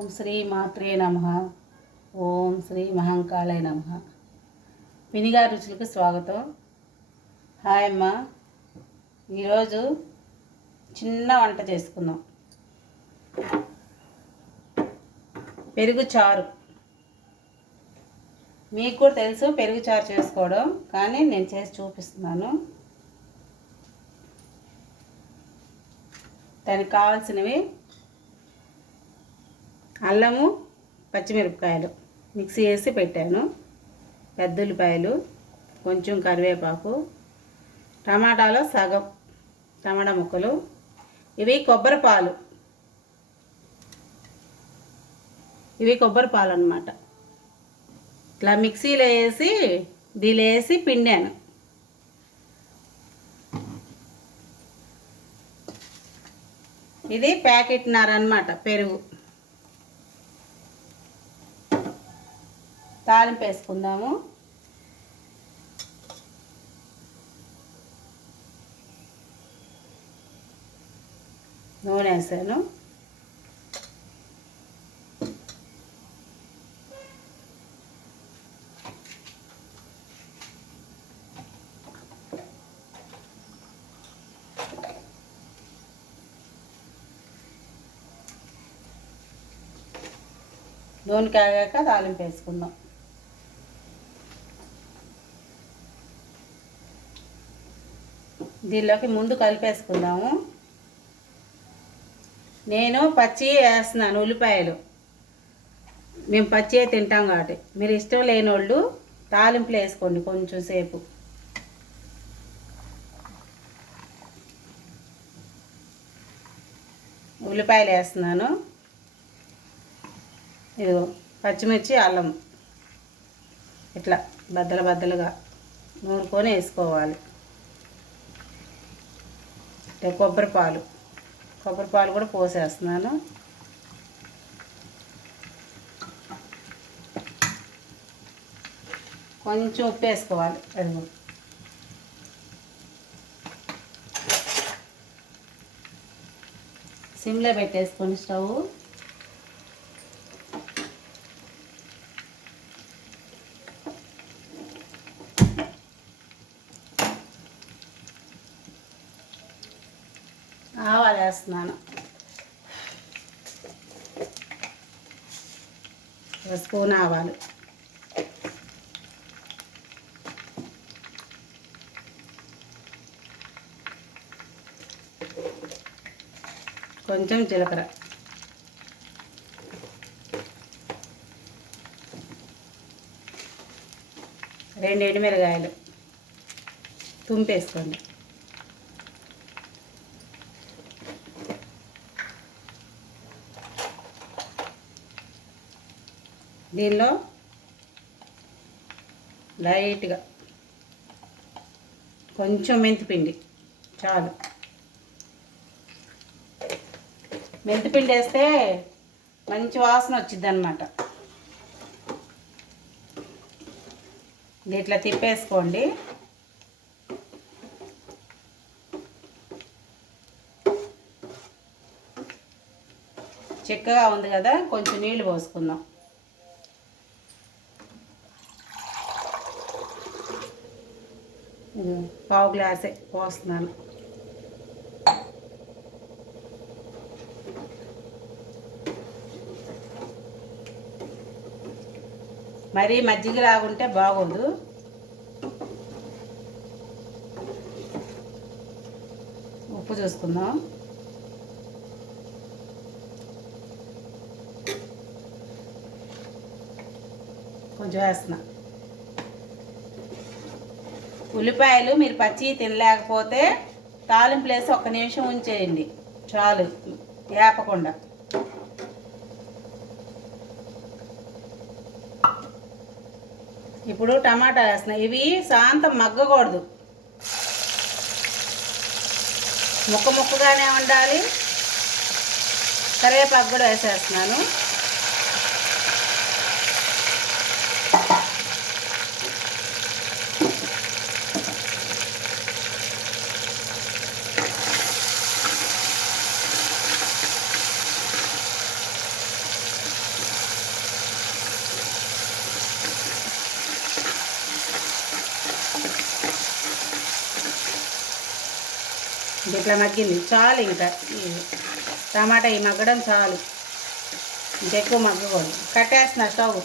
ఓం శ్రీ మాత్రే నమ. ఓం శ్రీ మహంకాళయ నమ. వినిగా రుచులకు స్వాగతం. హాయ్ అమ్మ. ఈరోజు చిన్న వంట చేసుకుందాం. పెరుగు చారు. మీకు కూడా తెలుసు పెరుగు చారు చేసుకోవడం కానీ నేను చేసి చూపిస్తున్నాను. దానికి కావాల్సినవి అల్లము పచ్చిమిరపకాయలు మిక్సీ వేసి పెట్టాను. పెద్ద ఉల్లిపాయలు కొంచెం కరివేపాకు టమాటాలో సగం టమాటా ముక్కలు. ఇవి కొబ్బరి పాలు. ఇవి కొబ్బరి పాలు అనమాట ఇట్లా మిక్సీలో వేసి దీనిలో వేసి పిండాను. ఇది ప్యాకెట్నర అనమాట పెరుగు. తాలింపు వేసుకుందాము. నూనె వేసాను. నూనె కాగాక తాలింపు వేసుకుందాం. దీనిలోకి ముందు కలిపేసుకుందాము. నేను పచ్చి వేస్తున్నాను ఉల్లిపాయలు. మేము పచ్చి తింటాం కాబట్టి. మీరు ఇష్టం లేని వాళ్ళు తాలింపులు వేసుకోండి కొంచెం సేపు. ఉల్లిపాయలు వేస్తున్నాను. ఇదిగో పచ్చిమిర్చి అల్లం. ఇట్లా బద్దలు బద్దలుగా నూరుకొని వేసుకోవాలి. కొబ్బరి పాలు. కొబ్బరి పాలు కూడా పోసేస్తున్నాను. కొంచెం ఉప్పు వేసుకోవాలి. అది సిమ్లో పెట్టేసుకొని స్టవ్. ఆవాలు వేస్తున్నాను ఒక స్పూన్ ఆవాలు. కొంచెం జీలకర్ర. రెండు ఎండుమిరగాయలు. తుంపేసుకోండి. దీనిలో లైట్గా కొంచెం మెంతిపిండి చాలు. మెంతిపిండి వేస్తే మంచి వాసన వచ్చింది అనమాట ఇట్లా తిప్పేసుకోండి. చిక్కగా ఉంది కదా కొంచెం నీళ్ళు పోసుకుందాం. పావు గ్లాసే పోస్తున్నాను. మరీ మజ్జిగ లాగుంటే బాగోదు. ఉప్పు చూసుకుందాం. కొంచెం వేస్తున్నా. ఉల్లిపాయలు మీరు పచ్చి తినలేకపోతే తాలింపు వేసి ఒక్క నిమిషం ఉంచేయండి. చాలు వేపకుండా ఇప్పుడు టమాటా వేస్తున్నాయి ఇవి శాంతం మగ్గకూడదు. ముక్క ముక్కగానే ఉండాలి. కరివేపాకు కూడా వేసేస్తున్నాను. ఇట్లా మగ్గింది? చాలు ఇంకా. టమాటా ఈ మగ్గడం చాలు. ఇంకెక్కువ మగ్గకూడదు. కట్టేస్తున్నా స్టవ్.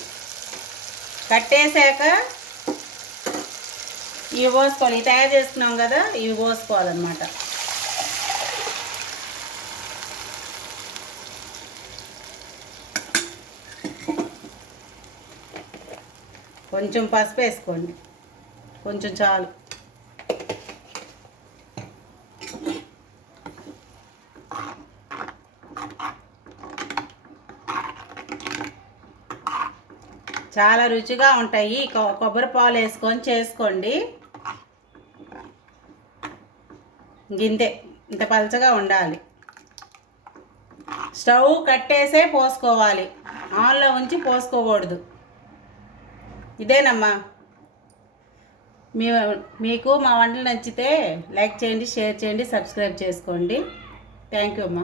కట్టేసాక ఇవి పోసుకోవాలి. ఇవి తయారు చేసుకున్నాం కదా ఇవి పోసుకోవాలన్నమాట. కొంచెం పసుపు వేసుకోండి కొంచెం చాలు. చాలా రుచిగా ఉంటాయి. కొ- కొబ్బరి పాలు వేసుకొని చేసుకోండి. గింతే ఇంత పలచగా ఉండాలి. స్టవ్ కట్టేసే పోసుకోవాలి. ఆన్లో ఉంచి పోసుకోకూడదు. ఇదేనమ్మా. మీ మీకు మా వంటలు నచ్చితే లైక్ చేయండి షేర్ చేయండి సబ్స్క్రైబ్ చేసుకోండి. థ్యాంక్ యూ అమ్మా.